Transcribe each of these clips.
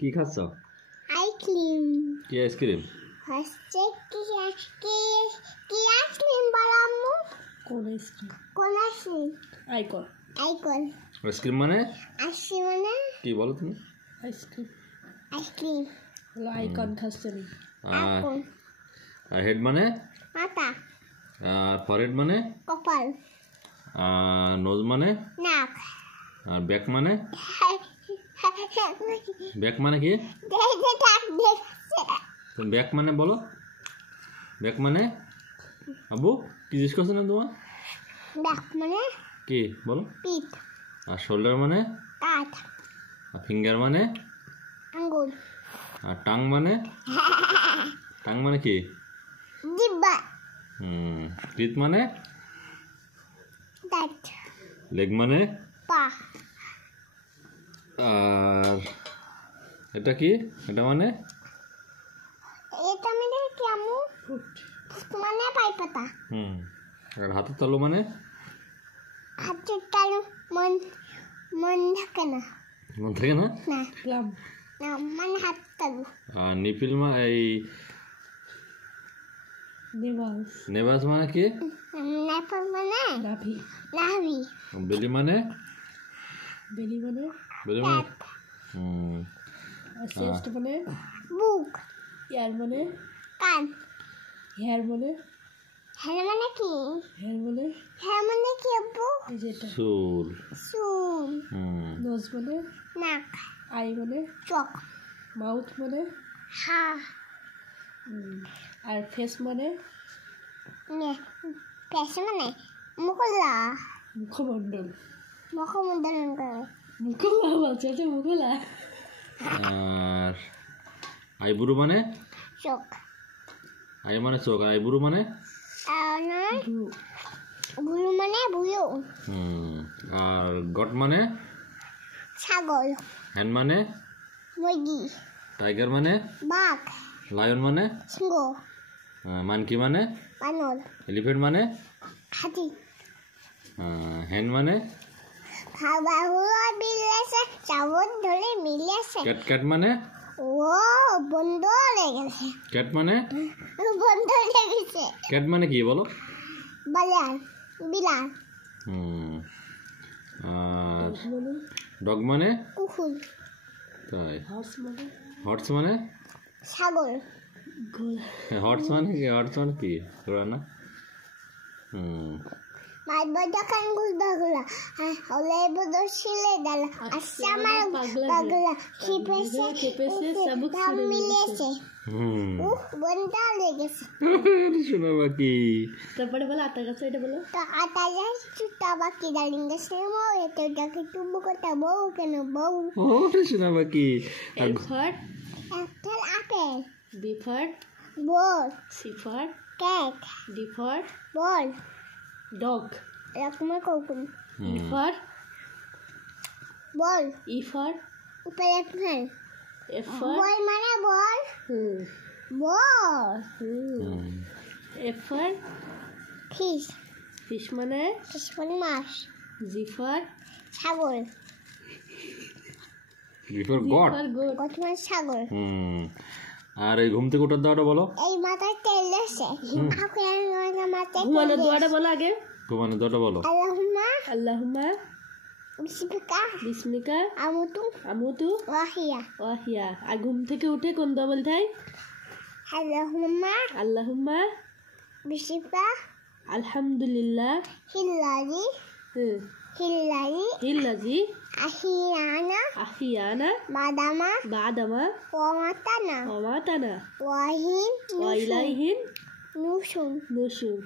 কি খাচ্ছ? আইসক্রিম। কি আইসক্রিম? হচ্ছে কি আইসক্রিম বলো আম্মু? কোন আইসক্রিম? কোন আইসক্রিম? আইকন। আইকন। আইসক্রিম মানে আইসক্রিম মানে কি বলো তুমি? আইসক্রিম আইসক্রিম হলো আইকন খাচ্ছে নি। আইকন। আর হেড মানে মাথা। আর ফরহেড মানে কপাল। আর নোজ মানে নাক। আর ব্যাক মানে ব্যাক মানে কি? ব্যাক মানে বলো। ব্যাক মানে আব্বু কি জিজ্ঞেস করছো না তোমার? ব্যাক মানে কি বলো? পিঠ। আর শোল্ডার মানে কাঁধ। আর ফিঙ্গার মানে আঙ্গুল। আর টাং মানে টাং মানে কি? জিহ্বা। টিথ মানে দাঁত। লেগ মানে পা। আর এটা কি? এটা মানে এটা মানে কি আম্মু? মানে পাই পাতা। আর হাতের তালু মানে হাতের তালু মন মন থাকে না। মন থাকে না? না প্লাম। না মানে হাত তালু। আর নিপিল এই নেভাস। নেভাস মানে কি? নেপাল মানে নাভি। নাভি। বেলি মানে বেলি মানে বেলি মানে আর চেস্ট মানে বুক। ইয়ার মানে কান। হেয়ার মানে হ্যাঁ মানে কি? হেয়ার মানে হ্যাঁ মানে কি আব্বু? এই যেটা। চুল। চুল। নোজ মানে নাক। আই মানে চোখ। মাউথ মানে হা। আর ফেস মানে পেশে মানে মুকুলা। মুখমণ্ডল। মুখমণ্ডল করে। মুখলা বলছে যে মুখলা। আর আইব্রু মানে চোখ। আই মানে চোখ, আইব্রু মানে বুলু মানে বুলু। আর গট মানে ছাগল। হ্যান্ড মানে মুরগি। টাইগার মানে বাঘ। লায়ন মানে সিংহ। মানকি মানে বানর। এলিফ্যান্ট মানে হাতি। হ্যান্ড মানে খাবারগুলো মিলেছে চাবল ধরে মিলেছে। ক্যাট, ক্যাট মানে ও বন্ধ লেগেছে। ক্যাট মানে বন্ধ লেগেছে। ক্যাট মানে কি বলো? বালিয়ান বিলাল। আর ডগ মানে কুকুর। তাই। হর্স মানে হর্স মানে ছাগল। হর্স মানে কি? হর্স মানে কি? ঘোড়া না? মাই বড়খান গুলবাগুলা হলে বদর ছিলে ডালা আসামার বাগুলা খিপেছে খেপেছে সাবুক নাম সুরে মিলেছে। বন্ধ লেগেছে। শোনো বাকি। তারপরে বলো আটা গাছ এটা বলো। তো আটা যায় চুটা বাকি ডালিং গেছে মো এত ডাকে তুমি কথা বউ কেন বউ? ও শোনো বাকি। A for একটা apple. B for ball. C for cake. D for ball. dog. রকমের cocoon. E for ball. E for উপরে ফেল। F for বল মানে বল। বল। F for fish. fish মানে ফিশ মানে মাছ। G for ছাগল। Before G god. for goat. Goat মানে ছাগল। আর এই ঘুম থেকে ওঠার দাওয়াটা বলো। এই মাথায় তেল আছে। আপনার মাথায় ঘুমানো তেল দোয়াটা বলো আগে। ঘুমানো দাওয়াটা বলো। আল্লাহুম্মা আল্লাহুম্মা বিসমিকা বিসমিকা আমুতু আমুতু ওয়াহিয়া। ওয়াহিয়া। আর ঘুম থেকে উঠে কোন দোয়া বলতে হয়? আল্লাহুম্মা আল্লাহুম্মা বিসমিকা আলহামদুলিল্লাহ হিল্লাহি হিল্লাহি হিল্লাজি আহিয়ানা আহিয়ানা বাদামা বাদামা ওয়ামাতানা ওয়ামাতানা ওয়াহিন ওয়াইলাইহিন নুশুন। নুশুর।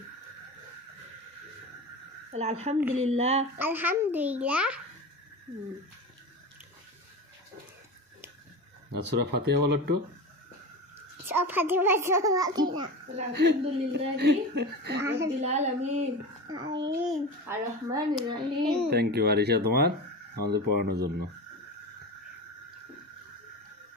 আলহামদুলিল্লাহ। আলহামদুলিল্লাহ। সূরা ফাতিহা বলো একটু। সব ফাতিমা চলবে না। আলহামদুলিল্লাহি রাব্বিল আলামিন আমিন। আর রহমানির রহিম। থ্যাংক ইউ আরিশা তোমার আমাদের পড়ানোর জন্য।